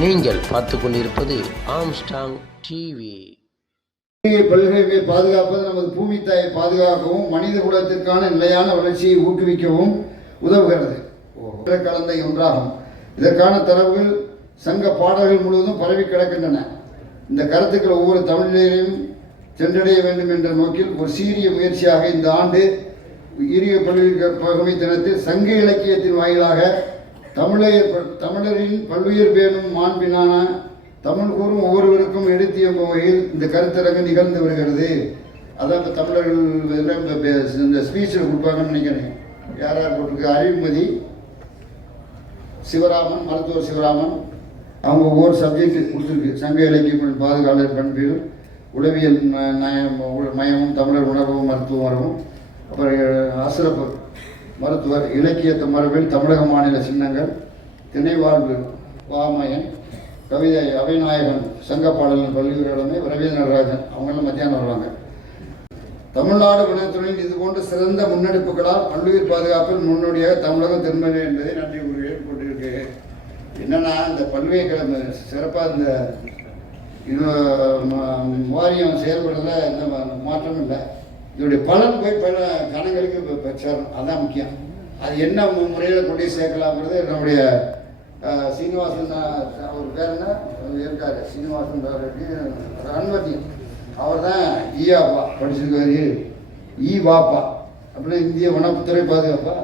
நீங்கள் பார்த்து கொண்டிருப்பது ஆம்ஸ்டாங் டிவி. பல்கையை பாதுகாப்பது நமது பூமி தாயை பாதுகாக்கவும் மனித குலத்திற்கான நிலையான வளர்ச்சியை ஊக்குவிக்கவும் உதவுகிறது. கலந்த ஒன்றாகும். இதற்கான தரவுகள் சங்க பாடல்கள் முழுவதும் பரவி கிடக்கின்றன. இந்த கருத்துக்கள் ஒவ்வொரு தமிழரையும் சென்றடைய வேண்டும் என்ற நோக்கில் ஒரு சீரிய முயற்சியாக இந்த ஆண்டு உயிரிய பல்கலை தினத்தில் சங்க இலக்கியத்தின் வாயிலாக தமிழரின் பல்லுயிர் பேணும் மாண்பினான தமிழ் கூறும் ஒவ்வொருவருக்கும் எடுத்து எம்பும் வகையில் இந்த கருத்தரங்கு நிகழ்ந்து வருகிறது. அதான் இப்போ தமிழர்கள் இந்த ஸ்பீச்சில் கொடுப்பாங்கன்னு நினைக்கிறேன். யார் யார் போட்டிருக்கு? அறிவுமதி, சிவராமன், மருத்துவர் சிவராமன், அவங்க ஒவ்வொரு சப்ஜெக்ட் கொடுத்துருக்கு. சங்க இலக்கிய பாதுகாவலர் பண்பில் உளவியல் மயமும் தமிழர் உணர்வும் மருத்துவ மரபும், அப்புறம் அசுரப்பு மருத்துவர் இலக்கியத்த மரபில் தமிழக மாநில சின்னங்கள், திணைவாழ்வு வாமயன், கவிதை அவைநாயகன், சங்க பாடல்கள் பல்லுயிரிடமே ரவீந்திர நடராஜன், அவங்களாம் மத்தியானம் வருவாங்க. தமிழ்நாடு வனத்துறையின் இது போன்ற சிறந்த முன்னெடுப்புகளால் பல்லுயிர் பாதுகாப்பில் முன்னோடியாக தமிழகம் திரும்பவே என்பதை நன்றி கூறுகிறேன் கொண்டிருக்கு. என்னன்னா இந்த பல்கலைக்கழக சிறப்பாக இந்த வாரியம் செயல்படுறதுல எந்த மாற்றமும் இல்லை. இதோடைய பலன் போய் பல ஜனங்களுக்கு சேரும். அதுதான் முக்கியம். அது என்ன முறையில் கொண்டு சேர்க்கலாம்ங்கிறது நம்முடைய சீனிவாசன், அவர் பேர் என்ன இருக்கார், சீனிவாசன் ரன்வதி, அவர் தான் ஈயாப்பா படிச்சிருக்காரு. வாப்பா அப்படின்னா இந்திய வனத்துறை பாதுகாப்பா.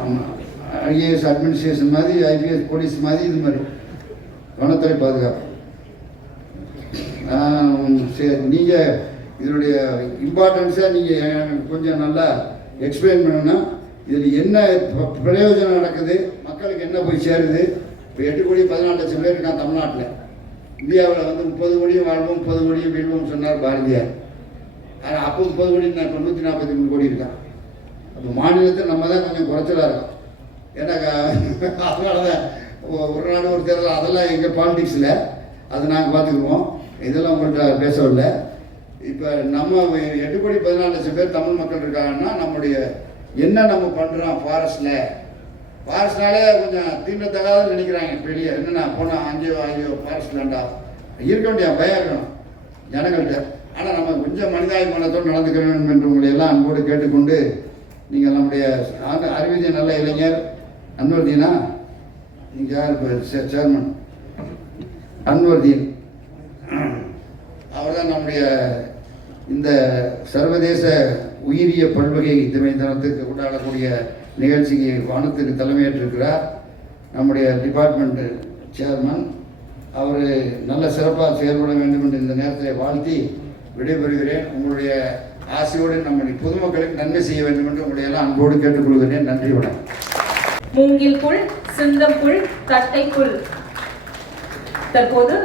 ஆமாம், ஐஏஎஸ் அட்மினிஸ்ட்ரேஷன் மாதிரி, ஐபிஎஸ் போலீஸ் மாதிரி, இது மாதிரி வனத்துறை பாதுகாப்பு. சரி, நீங்கள் இதனுடைய இம்பார்ட்டன்ஸை நீங்கள் கொஞ்சம் நல்லா எக்ஸ்பிளைன் பண்ணணும்னா இதில் என்ன பிரயோஜனம் நடக்குது, மக்களுக்கு என்ன போய் சேருது. இப்போ 8 கோடி 14 லட்சம் பேர் இருக்கான் தமிழ்நாட்டில். இந்தியாவில் 30 கோடியும் வாழ்வோம் 30 கோடியும் வீழ்வோம் சொன்னார் பாரதியார். ஆனால் அப்போ 30 கோடி, இப்போ 143 கோடி இருக்கான். அப்போ மாநிலத்தில் நம்ம தான் கொஞ்சம் குறைச்சலாக இருக்கோம். ஏன்னா அதனால தான் ஒரு நாடு ஒரு தேர்தல், அதெல்லாம் எங்கள் பாலிடிக்ஸில் அது நாங்கள் பார்த்துக்குவோம். இதெல்லாம் உங்கள்கிட்ட பேசவில்லை. இப்போ நம்ம 8 கோடி 14 லட்சம் பேர் தமிழ் மக்கள் இருக்காங்கன்னா நம்முடைய என்ன நம்ம பண்ணுறோம் ஃபாரஸ்ட்னாலே கொஞ்சம் தீண்டத்தகாத நினைக்கிறாங்க. பெரிய என்னென்னா போனால் ஐயோ ஃபாரஸ்ட் லேண்டா இருக்க வேண்டிய பயம் இருக்கணும் ஜனங்கள்கிட்ட. ஆனால் நம்ம கொஞ்சம் மனிதாபிமானத்தோடு நடந்துக்க வேண்டும் என்று உங்களை எல்லாம் அன்போடு கேட்டுக்கொண்டு, நீங்கள் நம்முடைய அறிவியல் நல்ல இளைஞர் அன்வர்தீனா, நீங்கள் யார் இப்போ சேர்மன் அன்வர்தீன், அவர் தான் நம்முடைய இந்த சர்வதேச உயிரிய பல்வகை தினத்துக்கு கொண்டாடக்கூடிய நிகழ்ச்சிக்கு வானத்துக்கு தலைமையேற்றிருக்கிறார் நம்முடைய டிபார்ட்மெண்ட் சேர்மன். அவர் நல்ல சிறப்பாக செயல்பட வேண்டும் என்று இந்த நேரத்தில் வாழ்த்தி விடைபெறுகிறேன். உங்களுடைய ஆசையோடு நம்முடைய பொதுமக்களுக்கு நன்மை செய்ய வேண்டும் என்று உங்களுடைய எல்லாம் அன்போடு கேட்டுக்கொள்கிறேன். நன்றி, வணக்கம். மூங்கில் புல், சிந்தம் புல், தட்டை புல். தற்போது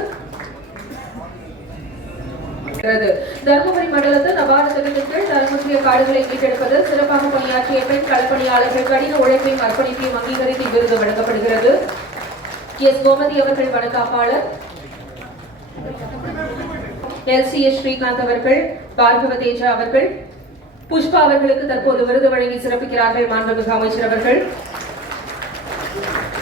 தருமபுரி மண்டலத்தில் நபார்டு திட்டத்தின் கீழ் தரமுற்றிய காடுகளை மீட்டெடுப்பதில் சிறப்பாக பணியாற்றிய பெண் களப்பணியாளர்கள் கடின உழைப்பையும் அர்ப்பணிப்பையும் அங்கீகரித்து விருது வழங்கப்படுகிறது. எஸ் கோமதி அவர்கள் வனக்காப்பாளர், LCS ஸ்ரீகாந்த் அவர்கள், பார்கவ தேஜா அவர்கள், புஷ்பா அவர்களுக்கு தற்போது விருது வழங்கி சிறப்பிக்கிறார்கள் மாண்புமிகு அமைச்சர் அவர்கள்.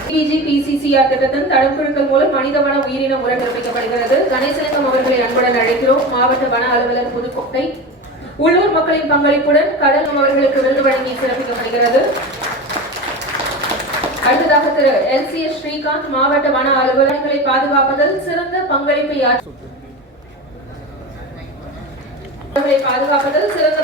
PGPCCR திட்டத்தின் தடங்குழுக்கள் மூலம் மனித வன உயிரின முறை நிரூபிக்கப்படுகிறது. கணேசலிங்கம் அவர்களை அன்புடன் அழைக்கிறோம். மாவட்ட வன அலுவலர் புதுக்கோட்டை. உள்ளூர் மக்களின் பங்களிப்புடன் கடலும் அவர்களுக்கு விருது வழங்கி சிறப்பிக்கப்படுகிறது. அடுத்ததாக திரு LCS ஸ்ரீகாந்த், மாவட்ட வன அலுவலர்களை பாதுகாப்பதில் சிறந்த பங்களிப்பை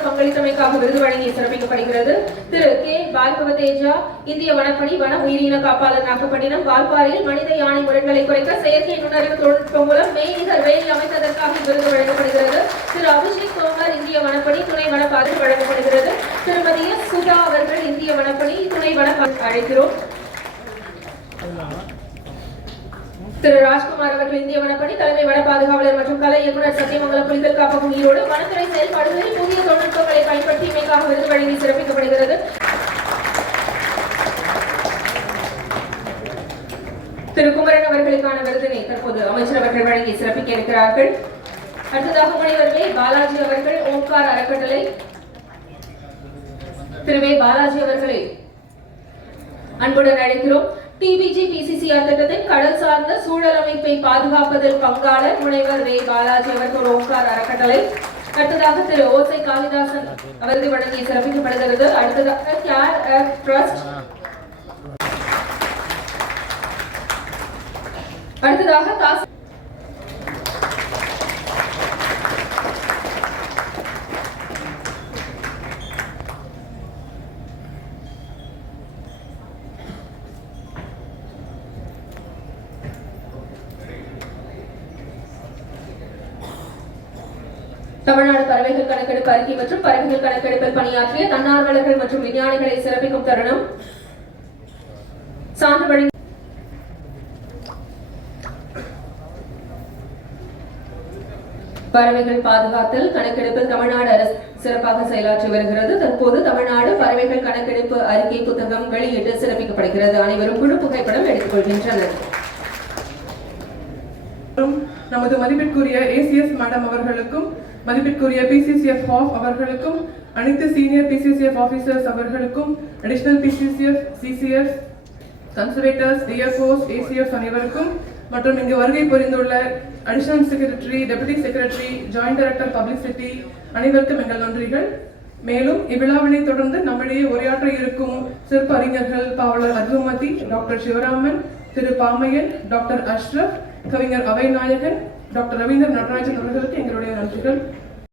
பங்களித்தமைக்காக விருது வழங்கி சிறப்பிக்கப்படுகிறது. திரு K பார்கவ தேஜா, இந்திய வனப்பணி வன உயிரின காப்பாளர், நாகப்பட்டினம். வால்பாறையில் மனித யானை முரண்களை குறைக்க செயற்கை நுண்ணறிவு தொழில்நுட்பம் மூலம் மெய்நிகர் வேலி அமைத்ததற்காக விருது வழங்கப்படுகிறது. திரு அபிஷேக் தோமர், இந்திய வனப்பணி துணை வன பாதுகாப்பு வழங்கப்படுகிறது. திருமதி சுதா அவர்கள், இந்திய வனப்பணி துணை வன அழைக்கிறோம். திரு ராஜ்குமார் அவர்கள், இந்திய வனப்பணி தலைமை வன பாதுகாவலர் மற்றும் கலை இயக்குநர், சத்தியமங்கலம் புலிகள் காப்பகம் ஈரோடு. வனத்துறை செயல்பாடுகளில் புதிய தொழில்நுட்பங்களை பயன்படுத்தியமைக்காக விருது வழங்கி சிறப்பிக்கப்படுகிறது. திரு குமரன் அவர்களுக்கான விருதினை தற்போது அமைச்சர் அவர்கள் வழங்கி சிறப்பிக்க இருக்கிறார்கள். அடுத்ததாக முனைவர்களே பாலாஜி அவர்கள், ஓம்கார் அறக்கட்டளை. திரு வே பாலாஜி அவர்களை அன்புடன் அழைக்கிறோம். டிபிஜி பிசிசிஆர் திட்டத்தின் கடல் சார்ந்த சூழல் அமைப்பை பாதுகாப்பதில் பங்காளர் முனைவர் ரே பாலாஜி அவர்கள் ஓங்கார் அறக்கட்டளை. அடுத்ததாக திரு ஓசை காளிதாசன் அவருக்கு வழங்கி சிறப்பிக்கப்படுகிறது. அடுத்ததாக கேர் எஃப் ட்ரஸ்ட். அடுத்ததாக தமிழ்நாடு பறவைகள் கணக்கெடுப்பு அறிக்கை மற்றும் பறவைகள் கணக்கெடுப்பில் பணியாற்றிய தன்னார்வலர்கள் மற்றும் விஞ்ஞானிகளை சிறப்பிக்கும் தருணம். சான்று வழங்கி பறவைகள் பாதுகாத்தல் கணக்கெடுப்பில் தமிழ்நாடு அரசு சிறப்பாக செயலாற்றி வருகிறது. தற்போது தமிழ்நாடு பறவைகள் கணக்கெடுப்பு அறிக்கை புத்தகம் வெளியிட்டு சிறப்பிக்கப்படுகிறது. அனைவரும் குழு புகைப்படம் எடுத்துக் கொள்கின்றனர். நமது மதிப்பிற்குரிய ஏசிஎஸ் மேடம் அவர்களுக்கும் மதிப்பிற்குரிய பிசிசிஎஃப் ஹாஃப் அவர்களுக்கும் அனைத்து சீனியர் பிசிசிஎஃப் ஆபீசர்ஸ் அவர்களுக்கும் additional PCCF CCF conservators DFOs ACF அனைவருக்கும் மற்றும் இங்கு வருகை புரிந்துள்ள additional secretary deputy secretary joint director publicity அனைவருக்கும் எங்கள் நன்றிகள். மேலும் இவ்விழாவினை தொடர்ந்து நம்மிடையே உரையாற்ற இருக்கும் சிறப்பு அறிஞர்கள் பாவலர் அர்ஜுமதி, டாக்டர் சிவராமன், திரு பாமையன், டாக்டர் அஷ்ரப், கவிஞர் அவைநாயகன், டாக்டர் ரவீந்திர நடராஜன் அவர்களுக்கு எங்களுடைய நன்றிகள்.